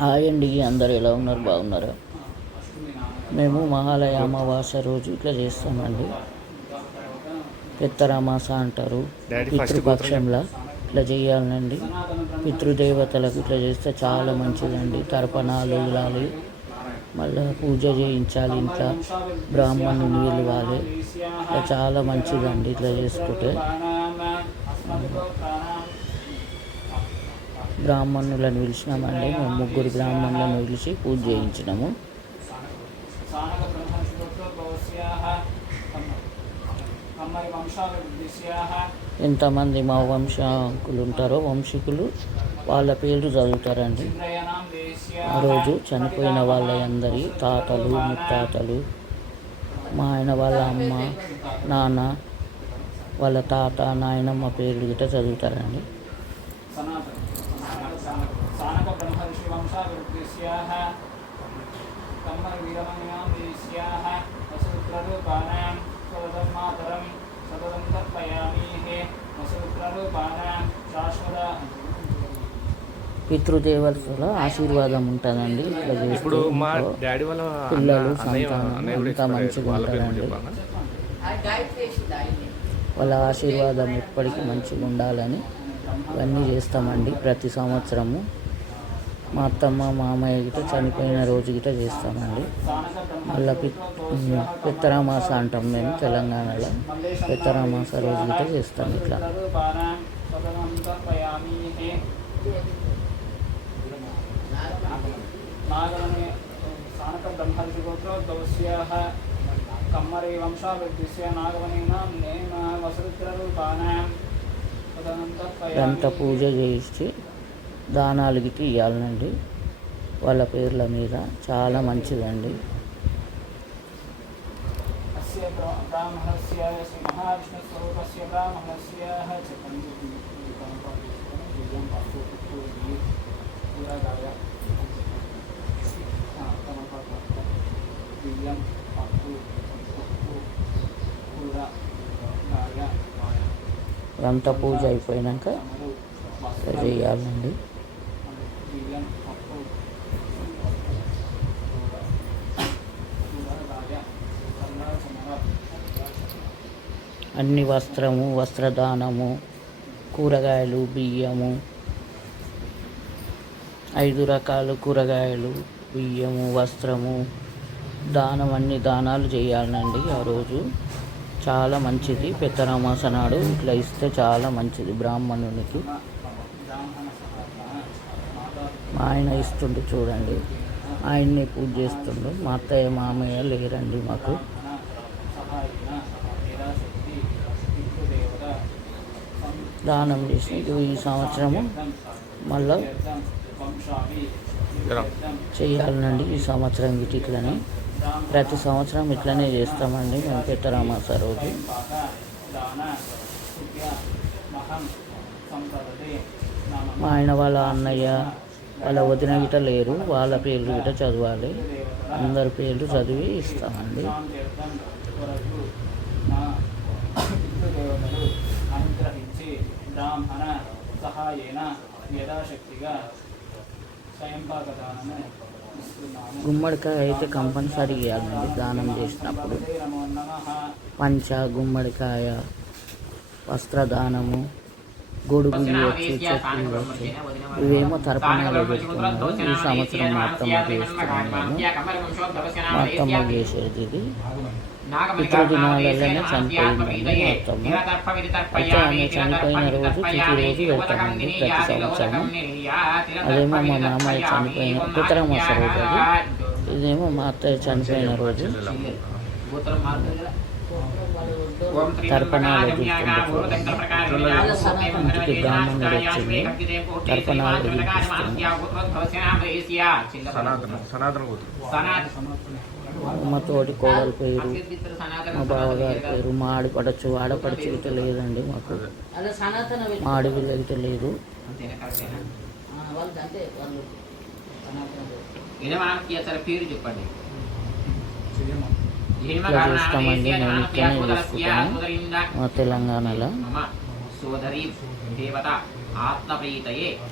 Hi అండి అందరూ ఎలా ఉన్నారు? బాగున్నారా? మేము మహాలయ అమావాస్య రోజు ఇట్లా చేస్తామండి. పెత్తరామాస అంటారు. పితృపక్షంలో ఇట్లా చేయాలండి. పితృదేవతలకు ఇట్లా చేస్తే చాలా మంచిదండి. తర్పణాలు వదలాలి మళ్ళీ పూజ చేయించాలి ఇంట్లో. బ్రాహ్మణుని పిలవాలి ఇట్లా చాలా మంచిదండి ఇట్లా చేసుకుంటే. బ్రాహ్మణులను పిలిచినామండి. మేము ముగ్గురు బ్రాహ్మణులను పిలిచి పూజ చేయించినాము. ఎంతమంది మా వంశాంకులు ఉంటారో వంశీకులు వాళ్ళ పేర్లు చదువుతారండి. ఆ రోజు చనిపోయిన వాళ్ళ అందరి తాతలు ముత్తాతలు మా ఆయన వాళ్ళ అమ్మ నాన్న వాళ్ళ తాత నాయనమ్మ పేర్లు గిట్ట చదువుతారండి సానక బ్రహ్మర్షి వీరమణ్యాం మాతరం తర్పయామి హే శాశ్వత పితృదేవతల ఆశీర్వాదం ఉంటుందండి. ఇట్లా చేస్తే ఇప్పుడు మా ఇంట్లో డాడీ వాళ్ళ పిల్లలు, సంతానం అంతా మంచిగా. చెప్పాలా? వాళ్ళ ఆశీర్వాదం ఎప్పటికీ మంచిగా ఉండాలని ఇవన్నీ చేస్తామండి. ప్రతి సంవత్సరము మా అత్తమ్మ మామయ్య గిట చనిపోయిన రోజు గిట చేస్తామండి. మళ్ళీ పి పిత్తరామాస అంటాం మేము తెలంగాణలో. పిత్తరామాస రోజు గిట చేస్తాం ఇట్లా. సానక బ్రహ్మర్షి కమ్మరి వంశాభివృద్ధిస్య వసురుద్రరూపాణాం పూజ చేసి దానాలు గిట్ట ఇవ్వాలనండి వాళ్ళ పేర్ల మీద చాలా మంచిదండి. బియ్యం పూజ అయిపోయినాక చేయాలండి. అన్ని వస్త్రము వస్త్రదానము కూరగాయలు బియ్యము ఐదు రకాలు కూరగాయలు బియ్యము వస్త్రము దానం అన్ని దానాలు చేయాలండి ఆ రోజు. చాలా మంచిది. పెత్తరామాస నాడు ఇట్లా ఇస్తే చాలా మంచిది బ్రాహ్మణునికి. మా ఆయన ఇస్తుండు చూడండి. ఆయన్ని పూజ చేస్తుండు. మా అత్తయ్య మామయ్య లేరండి మాకు. దానం చేసి ఈ సంవత్సరము మళ్ళా. చేయాలనండి ఈ సంవత్సరం గిట్ ఇట్లనే ప్రతి సంవత్సరం ఇట్లనే చేస్తామండి మేము పెట్టరామాస రోజు మా ఆయన వాళ్ళ అన్నయ్య వాళ్ళ వదిన గిట లేరు వాళ్ళ పేర్లు గిట చదవాలి. అందరి పేర్లు చదివి ఇస్తామండి తీర్థం కొరకు నా పితృదేవతలు అనుగ్రహించి బ్రాహ్మణ సహాయేన యథాశక్తిగా స్వయంపాక దానము గుమ్మడికాయ అయితే కంపల్సరీ ఇవ్వాలండి దానం చేసినప్పుడు. పంచ గుమ్మడికాయ వస్త్రదానము గొడుగు ఇవ్వచ్చు చెట్లు ఇవ్వచ్చు ఇవేమో తరపణాలు పెట్టుకున్నారు ఈ సంవత్సరం మా అత్తమ్మ చేస్తున్నాను. మా అత్తమ్మ చేసేది ఇది అత్తమ్మ అయితే ఆమె చనిపోయిన రోజు తిథి రోజు పెడతామండి ప్రతి సంవత్సరం అదేమో మా మామయ్య చనిపోయిన పితరమాస రోజు అది ఇదేమో మా అత్తయ్య చనిపోయిన రోజు తర్పణాలు ఇంటికి బ్రాహ్మణుడు వచ్చింది తర్పణాలు సనాతన సనాతన మా తోటి కోడల పేరు మా బావగారి పేరు మా ఆడపడచ్చు ఆడపడచ్చు గిట్ట లేదండి మాకు. మా ఆడపిల్ల గిట్ట లేదు పేరు చెప్పండి. ఇట్లా చేస్తామండి మేము ఇట్లనే చేసుకుంటాము మా తెలంగాణలో.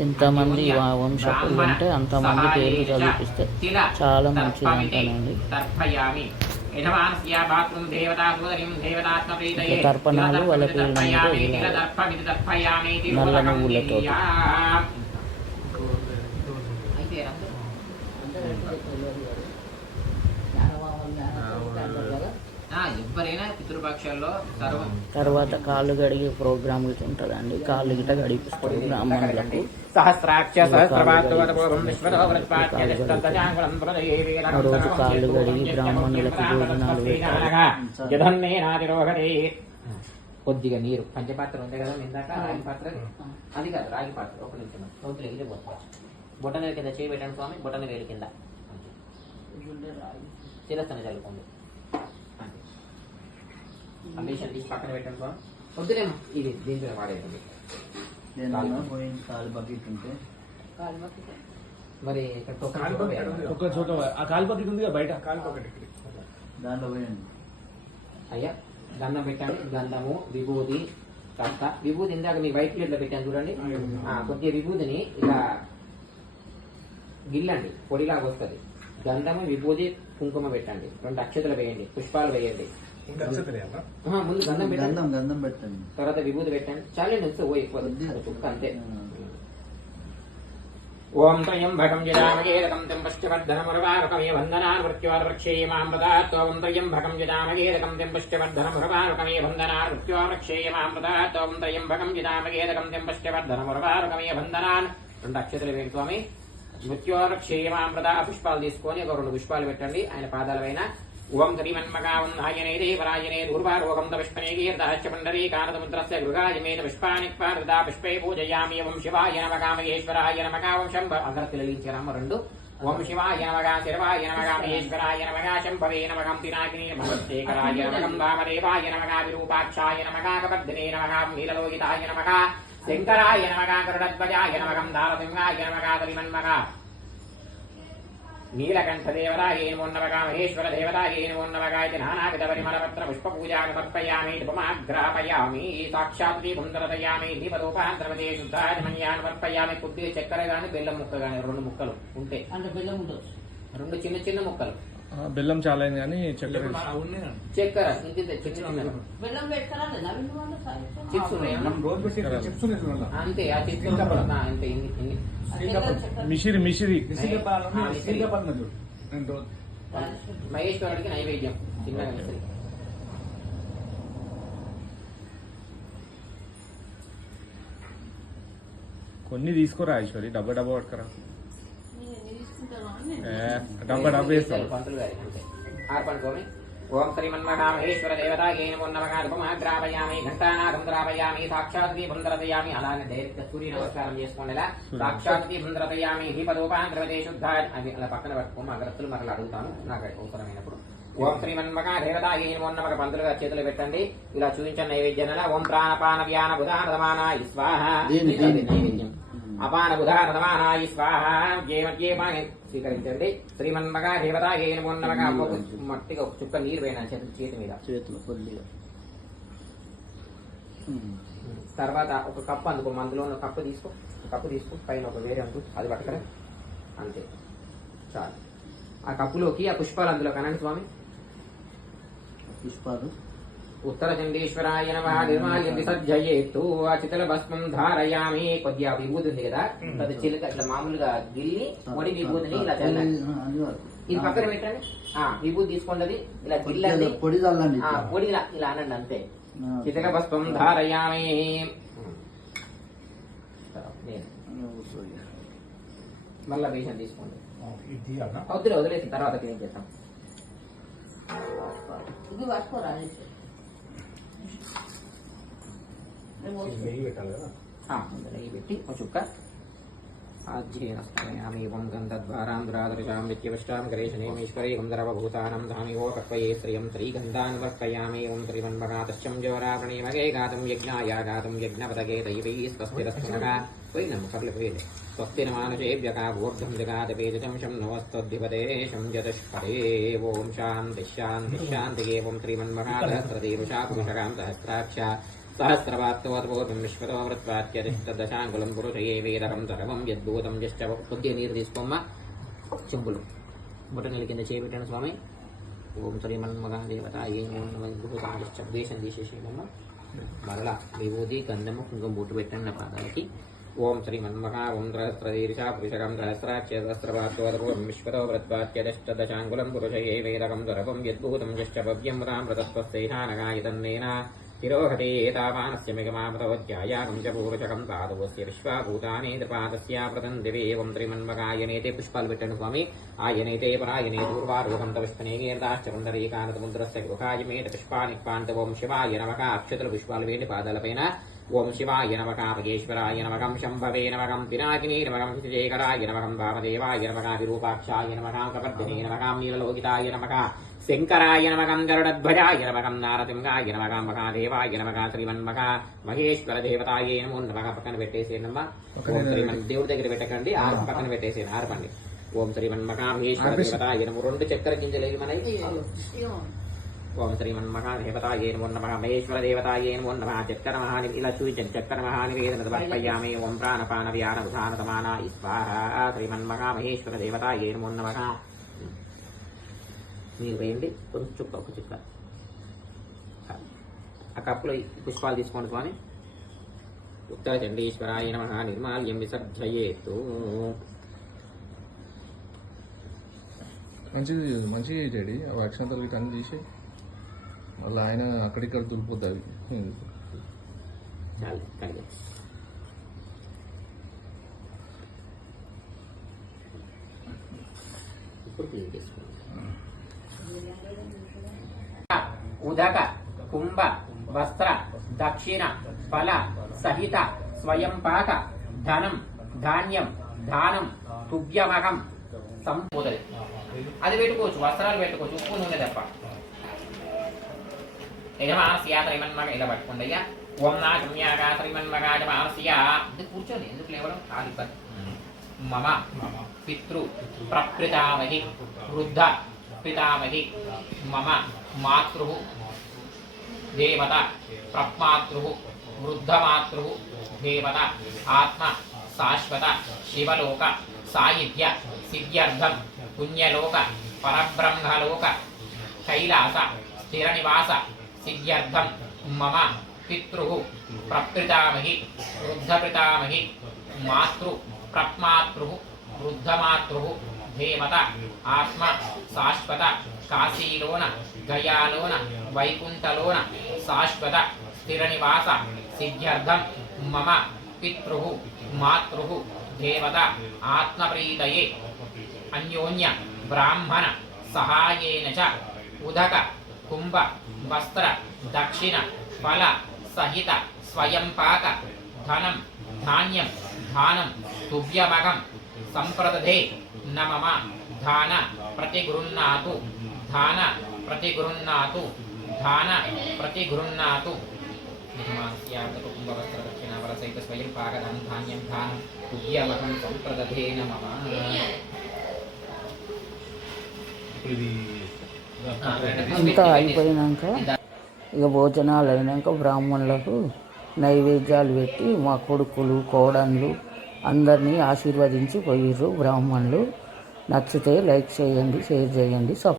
ఎంతమంది వంశకులు ఉంటే అంతమంది పేర్లు చదివిపిస్తే చాలా మంచిది అంటానండి. తర్పణాలు వాళ్ళ పేర్ల తర్పయామి నల్ల నువ్వులతో. అయితే ఆ, ఎవరైనా పితృపక్షాల్లో సర్వం తర్వాత కాళ్ళు గడిగే ప్రోగ్రామ్ ఉంటుందండి కాళ్ళు గిట్ట గడిపిస్తారు బ్రాహ్మణులకు. రోజు కాళ్ళు కడిగి బ్రాహ్మణులకు భోజనాలు కొద్దిగా నీరు పంచపాత్ర ఉంది కదా ఇందాక రాగి పాత్ర అది కాదు రాగి పాత్ర ఒక నిమిషం నోట్లో ఇది బొట్టన కింద చేయి పెట్టండి స్వామి బొట్టన వేలు కింద చిరస్తన చల్లుకోండి. అంబిషన్ తీసి పక్కన పెట్టండి స్వామి వద్దులేమో ఇది దీంట్లో వాడేయండి కాలు బకెట్ ఉంటే మరి ఇక్కడ టోకెన్ ఒక చోట ఆ కాలు బకెట్ ఉంది బయట? కాలు బకెట్ దాంట్లో పోయండి. అయ్యా గంధం పెట్టండి. గంధము విభూది కాస్త విభూది ఇందాక మీ వైట్ ప్లేట్లో పెట్టాను చూడండి. ఆ, కొద్దిగా విభూదిని ఇలా గిల్లండి. పొడిలాగా వస్తుంది. గంధము విభూది కుంకుమ పెట్టండి. రెండు అక్షతలు వేయండి. పుష్పాలు వేయండి. ముందు గంధం గంధం గంధం పెట్టండి. తర్వాత విభూతి పెట్టండి. చాలండి వస్తే ఓ ఎక్కువ. చుక్క అంతే. ఓం త్రయంబకం యజామగేదకం తం పుష్టివర్ధనమురవారుకమే వందనాన్ మృత్యోర్వృక్షేయమామృతాత్ ఓం త్రయంబకం యజామగేదకం తం పుష్టివర్ధనమురవారుకమే వందనాన్ మృత్యోర్వృక్షేయమామృతాత్ ఓం త్రయంబకం యజామగేదకం తం వందనాన్ రెండు అక్షతలు వేయండి స్వామి. మృత్యోర్వృక్షేయమామృత పుష్పాలు తీసుకొని ఒక రెండు పుష్పాలు పెట్టండి. ఆయన పాదాల పైన ఓం శ్రీమన్మగావం నాయనే దేవరాయనే దూర్వారోగం పుష్పనే కీర్తాశ్చ పుండరీ కానతముద్రస్య గృహాయమేన పుష్పాని పార్వదా పుష్పే పూజయామి ఓం శివాయ నమగామయేశ్వరాయ నమగావం శంభ అగరతిలలించరమ్మ రెండు ఓం శివాయ నమగా శివాయ నమగా మహేశ్వరాయ నమగా శంభవే నమగం పినాకిని నమస్తేకరాయ నమగం వామదేవాయ నమగా విరూపాక్షాయ నమగా కపర్దినే నమగా నీలలోహితాయ నమగా శంకరాయ నమగా గరుడధ్వజాయ నమగం దారసింహాయ నమగా తలిమన్మగా నీలకంఠదేవరాయ నమోన్నవగా మహేశ్వర దేవతాయ నమోన్నవగా ఇది నానావిధ పరిమళపత్ర పుష్ప పూజా సమర్పయామి ఉపమాగ్రాపయామి సాక్షాత్ దీపుందరదయామి దీపదూపాంధ్రమదే శుద్ధాజమన్యాన్ని సమర్పయామి కొద్దిగా చక్కెర గాని బెల్లం ముక్క గాని రెండు ముక్కలు ఉంటే అంటే బెల్లం ఉండొచ్చు. రెండు చిన్న చిన్న ముక్కలు. బెల్లం చాలా అయింది కానీ చక్కెర చక్కెర బెల్లం పెడతారా నవీన్ వాళ్ళు చిప్స్ ఉన్నాయా? అంతే ఆ చిప్స్ అంతే ఇన్ని ఇన్ని. మిషిరి మిషిరి. మహేశ్వరుడికి నైవేద్యం. కొన్ని తీసుకోరా ఈశ్వరి డబ్బా డబ్బా పట్టుకురా. డబ్బా డబ్బా వేస్తాం పంతులు గారి అంతే ఆర్పణకోమి ఓం శ్రీమన్మహామహేశ్వర దేవతాయే నమో ద్రాపయామి సాక్షాత్ దీపందరదయామి అలానే డైరెక్ట్ సూర్య నమస్కారం చేసుకోండి సాక్షాత్ దీపందరదయామి దీపదూపాంధ్రవదే శుద్ధ అది అలా పక్కన పెట్టుకోము? అగరత్తులు మరలా అడుగుతాను. నాకు అవసరమైనప్పుడు. ఓం శ్రీమన్మగా దేవతాయే నమో. నమః పంతులు గారి చేతులు పెట్టండి. ఇలా చూపించండి నైవేద్యం ఓం ప్రాణపాన వ్యాన బుధాన రమానాయ స్వాహ అపాన బుధాన రమానాయ స్వాహ స్వీకరించండి. శ్రీమన్మగా నమః ఒక మట్టిగా ఒక చుక్క నీరు వేయనా చేతి చేతి మీద. చేతిలో కొద్దిగా. తర్వాత ఒక కప్పు అందుకో మందులో ఉన్న కప్పు తీసుకో. కప్పు తీసుకో పైన ఒక వేరే అంటు అది పట్టుకరా. అంతే. చాలు. ఆ కప్పులోకి ఆ పుష్పాలు అందులో కనండి స్వామి. పుష్పాలు. ఉత్తర చండీశ్వరాయ నమ నిర్మాల్యం విసర్జయేత్తు ఆ చితల భస్మం ధారయామి కొద్దిగా విభూతి ఉంది కదా అది చిలుక ఇట్లా మామూలుగా గిల్లి పొడి విభూతిని ఇలా కాదు. ఇది పక్కన పెట్టండి. ఆ విభూతి తీసుకోండి ఇలా గిల్లండి. పొడి చల్లండి. పొడి ఇలా ఇలా అనండి అంతే. చితక భస్మం ధారయామి. మళ్ళా బీజం తీసుకోండి. వద్దులే వదిలేసి తర్వాత క్లీన్ చేస్తాం ఇది? పట్టుకోరా ఆ, నెయ్యి పెట్టి ఒక చుక్క ఆజ్యేనస్తమయామేవం గంధద్వారాంధ్రాదృశాం నిత్యవిష్టాం గరేశనేమీశ్వరేవం దరవభూతానం ధామివో కక్వయే శ్రియం శ్రీగంధాన్ వర్పయామేవం త్రివన్మగాతశ్చం జోరావణీమగే గాతం యజ్ఞాయ గాతం యజ్ఞపదగే దైవై స్వస్తిరస్మగా పోయినాం కర్లు పోయింది స్వస్తి నమానుషేభ్యక ఊర్ధం జగాదపేజం శం నవస్తద్ధిపదే శం ఓం శాంతి శాంతి శాంతి ఏం శ్రీమన్మగా సహస్రదీరుషా పురుషకాం సహస్రాక్ష సహస్రవాత్తవోదం విశ్వతో వృత్వాత్యదిష్టదశాంగులం పురుషయే వేదకం సర్వం యద్భూతం యశ్చ కొద్ది నీరు తీసుకోమ్మ. చెంబులు. బొటనీళ్ళ కింద చేపెట్టాను స్వామి. ఓం శ్రీమన్మహాదేవత ఏం భూతం దేశం తీసేసేయమ్మ. మరలా విభూతి గంధము కుంకుమ బూటు పెట్టండి నా పాదాలకి. ఓం శ్రీ మన్మహ ఓం సహస్రదీర్ష పురుషకం సహస్రాచ్య విశ్వతో వృత్వాచ్యదష్టదశాంగులం పురుషయే వేదకం సర్వం యద్భూతం యశ్చ భవ్యం తిరోహతే ఏతావానస్య మిగమామతోధ్యాయాగం చ పూరుషకం పాదవస్య విశ్వాభూతానే త్రిపాదస్య దివేవం ఓం పుష్పాలు పెట్టను స్వామి. ఆయనైతే పరాయనే పూర్వారూహం పుష్పనే గీర్దాశ్చ పుండరీకానతముద్రస్య గృహాయమేత పుష్పాని పాంత శివాయ నమక అక్షతుల పుష్పాలు వేండి పాదాలపైన ఓం శివాయ నమక మగేశ్వరాయ నమకం శంభవే నమకం పినాకినీ నమకం హితజేకరాయ నమకం వామదేవాయ నమక విరూపాక్షాయ నమకం కపర్దినే నమకం నీలలోకితాయ నమక శంకరాయ నమకం గరుడధ్వజాయ నమకం నారసింహాయ నమకం మహాదేవాయ నమక శ్రీమన్మక మహేశ్వర దేవతాయ నమో నమక పక్కన పెట్టేసేనమ్మా ఓం శ్రీమన్ దేవుడి దగ్గర పెట్టకండి. ఆరు పక్కన పెట్టేసేయండి. ఆరపండి ఓం శ్రీమన్మక మహేశ్వర దేవతాయ నమో రెండు చక్కెర గింజలు మనకి ఓం శ్రీమన్ దేవతాయే నమో నమః మహేశ్వర దేవతాయే నమో నమః చక్కర మహాని ఇలా చూపించండి చక్కర మహానివేదన సమర్పయామి ఓం ప్రాణపాన వ్యాన ఉదాన సమాన. స్వాహ శ్రీమన్మహా మహేశ్వర దేవతాయే నమో నమ. మీరు వేయండి. కొంచెం చుక్క ఒక చుక్క. ఆ కప్పులో పుష్పాలు తీసుకోండి స్వామి. ఉత్తర చండీశ్వరాయ నమ నిర్మాల్యం విసర్జయేతు మంచిది మంచిది చెడి ఆ అక్షంతలు అన్ని మళ్ళీ ఆయన అక్కడిక్కడ దులిపోద్ది ఉదక కుంభ వస్త్ర దక్షిణ ఫల సహిత స్వయం పాక ధనం ధాన్యం దానం తుభ్యమహం సంపూదది అది పెట్టుకోవచ్చు వస్త్రాలు పెట్టుకోవచ్చు ఉప్పు నూనె తప్ప. యజమానస్య త్రైమన్మగ ఇలా పట్టుకోండి ఓం నా గమ్యాగా త్రైమన్మగా యజమానస్య ఇది కూర్చోండి ఎందుకు లేవడం కాదు ఇబ్బంది మమ పితృ ప్రప్రితామహి వృద్ధ పితామహి మమ మాతృ దేవత ప్రప్మాతృ వృద్ధమాతృ దేవత ఆత్మ శాశ్వత శివలోక సాయుధ్య సిద్ధ్యర్థం పుణ్యలోక పరబ్రహ్మలోక కైలాస స్థిర నివాస సిద్ధ్యర్థం మమ పితృ ప్రప్రితామహి వృద్ధపితామహి మాతృ ప్రప్మాతృ వృద్ధమాతృ ధీమత ఆత్మ శాశ్వత కాశీలోన గయాలోన వైకుంఠలోన శాశ్వత స్థిర నివాస సిద్ధ్యర్థం. మమ పితృ మాతృ దేవత ఆత్మప్రీతయే. అన్యోన్య బ్రాహ్మణ సహాయేన చ ఉదక కుంభ వస్త్ర దక్షిణ ఫల సహిత స్వయంపాక ధనం ధాన్యం ధానం తుభ్యమగం సంప్రదధే నమమ ధాన ప్రతిగృహ్ణాతు ధాన ప్రతిగృహ్ణాతు ధాన ప్రతిగృహ్ణాతు నిర్మాస్యాతకు కుంభవస్త్ర దక్షిణ ఫల సహిత స్వయం పాకధనం ధాన్యం ధానం తుభ్యమగం సంప్రదధే నమమ అంతా అయిపోయినాక ఇక భోజనాలు అయినాక బ్రాహ్మణులకు నైవేద్యాలు పెట్టి మా కొడుకులు కోడన్లు అందరినీ ఆశీర్వదించి పోయిర్రు బ్రాహ్మణులు. నచ్చితే లైక్ చేయండి షేర్ చేయండి సబ్